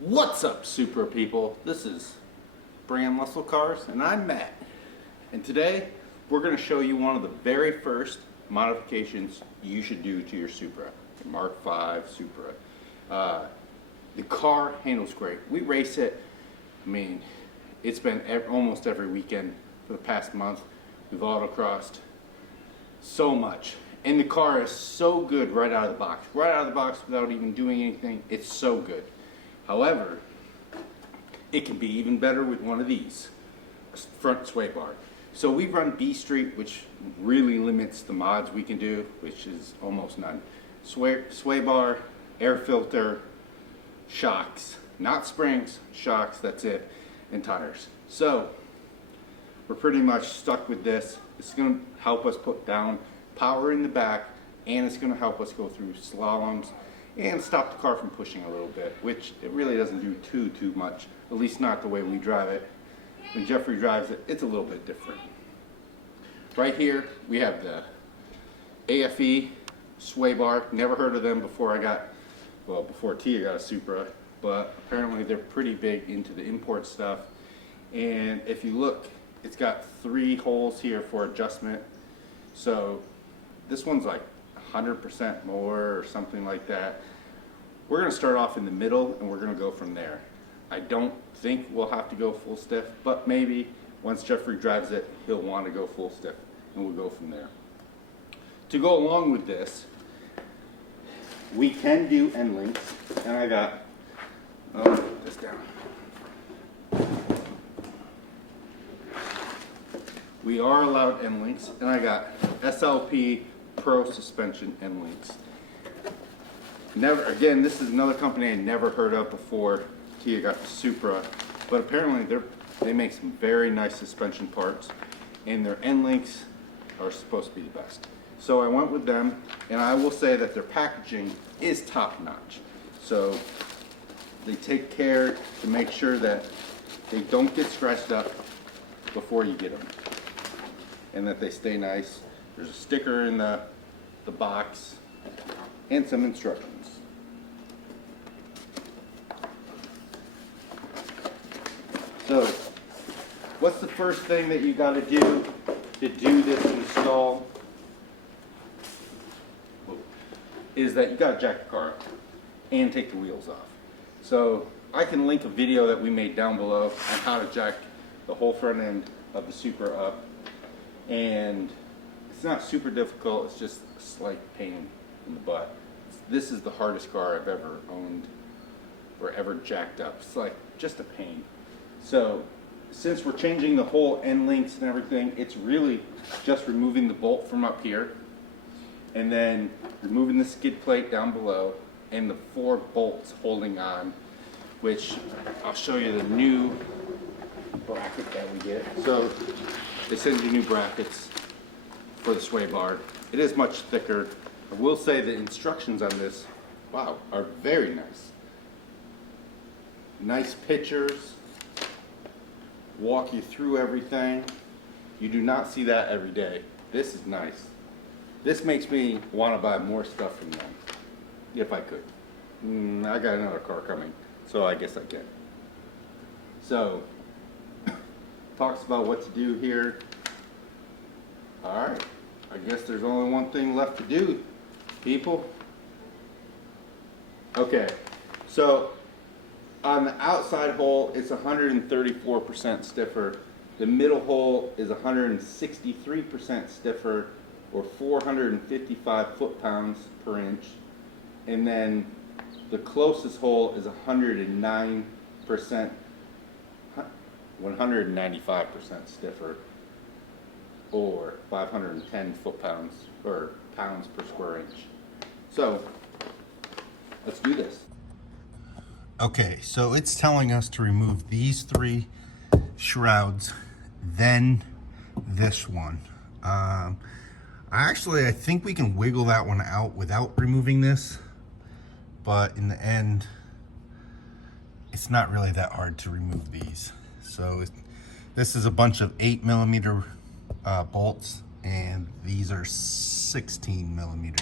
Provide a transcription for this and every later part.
What's up, Supra people? This is Brand Muscle Cars, and I'm Matt. And today, we're going to show you one of the very first modifications you should do to your Supra, your Mark V Supra. The car handles great. We race it. I mean, it's been almost every weekend for the past month. We've autocrossed so much. And the car is so good right out of the box. Right out of the box without even doing anything. It's so good. However, it can be even better with one of these, a front sway bar. So we run B Street, which really limits the mods we can do, which is almost none. Sway bar, air filter, shocks, not springs, shocks, that's it, and tires. So we're pretty much stuck with this. It's going to help us put down power in the back, and it's going to help us go through slaloms and stop the car from pushing a little bit, which it really doesn't do too much, at least not the way we drive it. When Jeffrey drives it, it's a little bit different. Right here, we have the AFE sway bar. Never heard of them before before Tia got a Supra, but apparently they're pretty big into the import stuff. And if you look, it's got 3 holes here for adjustment. So this one's like 100% more or something like that. We're going to start off in the middle and we're going to go from there. I don't think we'll have to go full stiff, but maybe once Jeffrey drives it, he'll want to go full stiff and we'll go from there. To go along with this, we can do end links, and I got, put this down. We are allowed end links, and I got SLP Pro suspension end links. Again, this is another company I never heard of before Tia got the Supra, but apparently they make some very nice suspension parts, and their end links are supposed to be the best. So I went with them, and I will say that their packaging is top notch. So they take care to make sure that they don't get scratched up before you get them, and that they stay nice. There's a sticker in the box and some instructions. So, what's the first thing that you got to do this install? Is that you got to jack the car up and take the wheels off. So I can link a video that we made down below on how to jack the whole front end of the Supra up, and it's not super difficult. It's just a slight pain in the butt. This is the hardest car I've ever owned or ever jacked up. It's like just a pain. So since we're changing the whole end links and everything, it's really just removing the bolt from up here and then removing the skid plate down below and the 4 bolts holding on, which I'll show you the new bracket that we get. So they send you new brackets for the sway bar. It is much thicker. I will say the instructions on this, wow, are very nice. Nice pictures, walk you through everything. You do not see that every day. This is nice. This makes me want to buy more stuff from them, if I could. I got another car coming, so I guess I can. So, talks about what to do here. Alright, I guess there's only one thing left to do, people. Okay, so on the outside hole, it's 134% stiffer. The middle hole is 163% stiffer, or 455 foot-pounds per inch. And then the closest hole is 195% stiffer, or 510 foot-pounds, or pounds per square inch. So, let's do this. Okay, so it's telling us to remove these 3 shrouds, then this one. I think we can wiggle that one out without removing this, but in the end, it's not really that hard to remove these. So this is a bunch of 8mm bolts, and these are 16mm.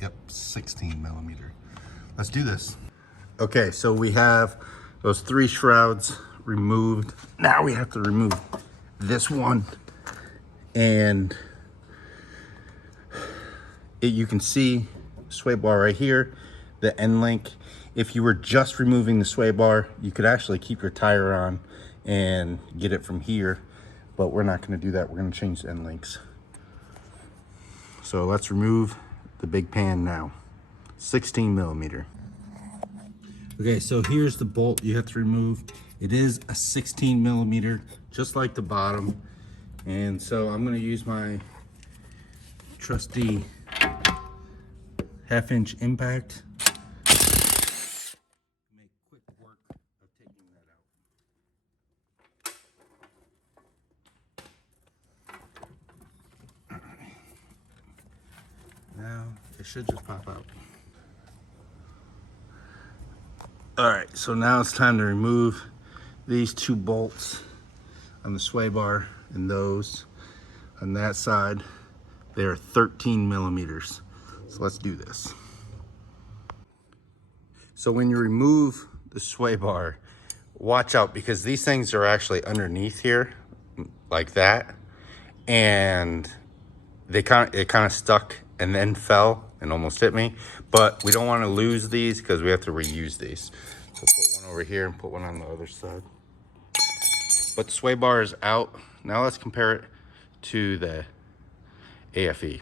Yep, 16mm. Let's do this. Okay, so we have those 3 shrouds removed. Now we have to remove this one. And you can see sway bar right here, the end link. If you were just removing the sway bar, you could actually keep your tire on and get it from here, but we're not going to do that. We're going to change the end links. So let's remove the big pan now. 16 millimeter. Okay, so here's the bolt you have to remove. It is a 16 millimeter, just like the bottom. And so I'm going to use my trusty 1/2-inch impact. Make quick work of taking that out. Now it should just pop out. All right, so now it's time to remove these 2 bolts on the sway bar and those on that side. They are 13 millimeters. So let's do this. So when you remove the sway bar, watch out because these things are actually underneath here like that. And it kind of stuck and then fell and almost hit me. But we don't want to lose these because we have to reuse these. So put one over here and put one on the other side. But the sway bar is out. Now let's compare it to the AFE.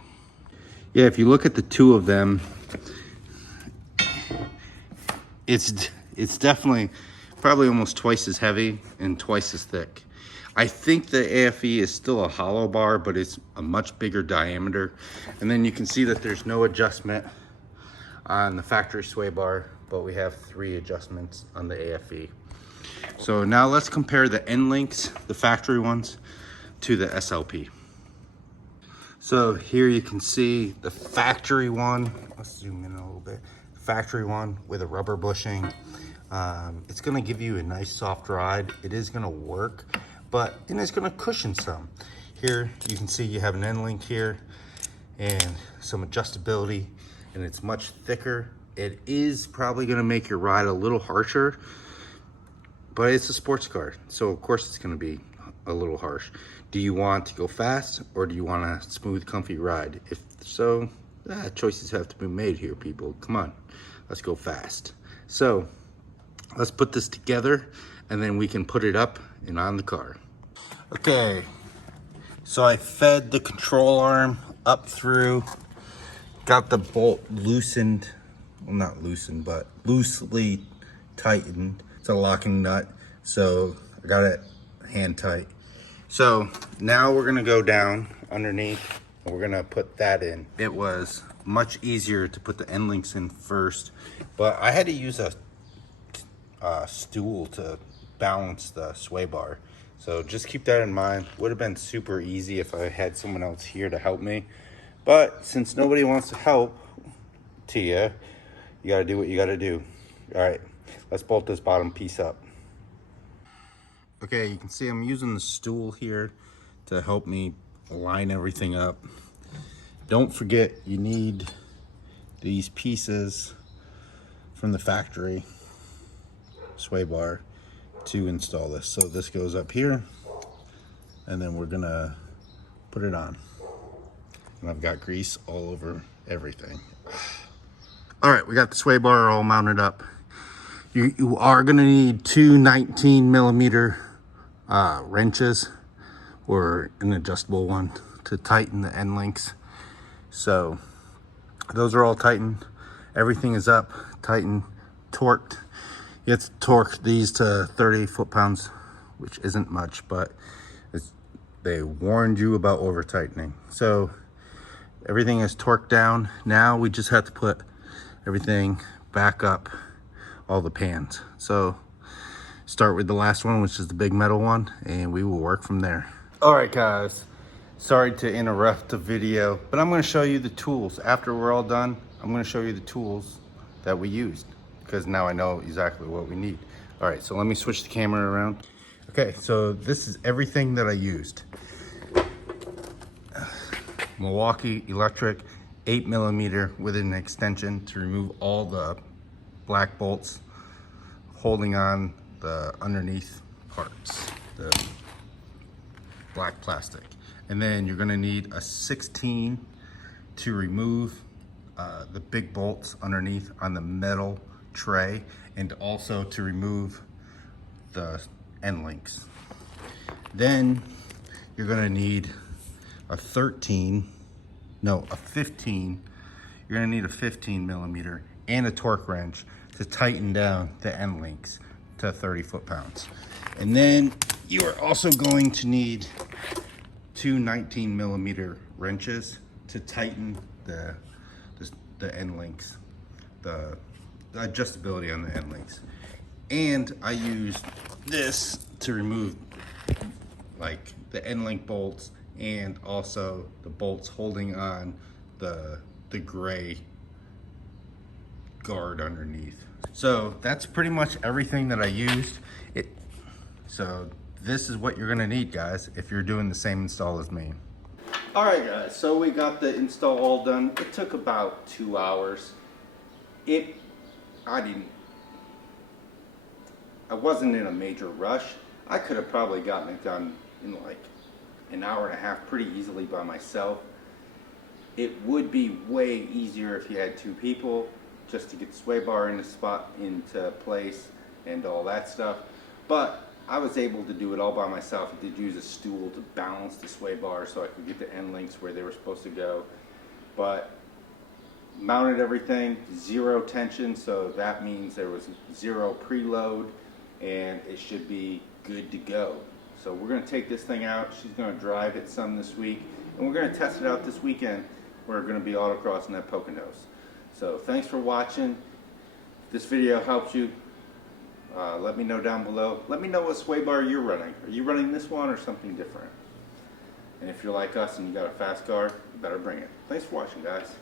Yeah, if you look at the 2 of them, it's definitely probably almost twice as heavy and twice as thick. I think the AFE is still a hollow bar, but it's a much bigger diameter. And then you can see that there's no adjustment on the factory sway bar, but we have 3 adjustments on the AFE. So now let's compare the end links, the factory ones, to the SLP. So here you can see the factory one. Let's zoom in a little bit. Factory one with a rubber bushing. It's gonna give you a nice soft ride. It is gonna work, but it's gonna cushion some. Here you can see you have an end link here and some adjustability, and it's much thicker. It is probably gonna make your ride a little harsher, but it's a sports car, so of course it's gonna be a little harsh. Do you want to go fast or do you want a smooth, comfy ride? If so, choices have to be made here, people. Come on, let's go fast. So let's put this together and then we can put it up and on the car. Okay, so I fed the control arm up through, got the bolt loosened, well not loosened, but loosely tightened. It's a locking nut, so I got it hand tight. So now we're gonna go down underneath and we're gonna put that in. It was much easier to put the end links in first, but I had to use a stool to balance the sway bar. So just keep that in mind. Would have been super easy if I had someone else here to help me. But since nobody wants to help you gotta do what you gotta do. All right, let's bolt this bottom piece up. Okay, you can see I'm using the stool here to help me line everything up. Don't forget, you need these pieces from the factory sway bar to install this. So this goes up here and then we're gonna put it on. And I've got grease all over everything. All right, we got the sway bar all mounted up. You are gonna need 2 19 millimeter wrenches or an adjustable one to tighten the end links. So those are all tightened. Everything is up, tightened, torqued. You have to torque these to 30 foot-pounds, which isn't much, but they warned you about over tightening. So everything is torqued down. Now we just have to put everything back up, all the pans. So start with the last one, which is the big metal one, and we will work from there. All right, guys. Sorry to interrupt the video, but I'm gonna show you the tools. After we're all done, I'm gonna show you the tools that we used, because now I know exactly what we need. All right, so let me switch the camera around. Okay, so this is everything that I used. Milwaukee electric 8 millimeter with an extension to remove all the black bolts holding on the underneath parts, the black plastic. And then you're gonna need a 16 to remove the big bolts underneath on the metal tray, and also to remove the end links. Then you're gonna need a 15, you're gonna need a 15 millimeter and a torque wrench to tighten down the end links to 30 foot-pounds. And then you are also going to need two 19 millimeter wrenches to tighten the end links, the adjustability on the end links. And I used this to remove like the end link bolts and also the bolts holding on the gray guard underneath. So that's pretty much everything that I used. So this is what you're gonna need, guys, if you're doing the same install as me. All right, guys, so we got the install all done. It took about 2 hours. I wasn't in a major rush. I could have probably gotten it done in like an hour and a half pretty easily by myself. It would be way easier if you had two people, just to get the sway bar into place and all that stuff. But I was able to do it all by myself. I did use a stool to balance the sway bar so I could get the end links where they were supposed to go. But mounted everything, zero tension, so that means there was zero preload, and it should be good to go. So we're gonna take this thing out. She's gonna drive it some this week, and we're gonna test it out this weekend. We're gonna be autocrossing at Poconos. So thanks for watching. If this video helps you, let me know down below. Let me know what sway bar you're running. Are you running this one or something different? And if you're like us and you got a fast car, you better bring it. Thanks for watching, guys.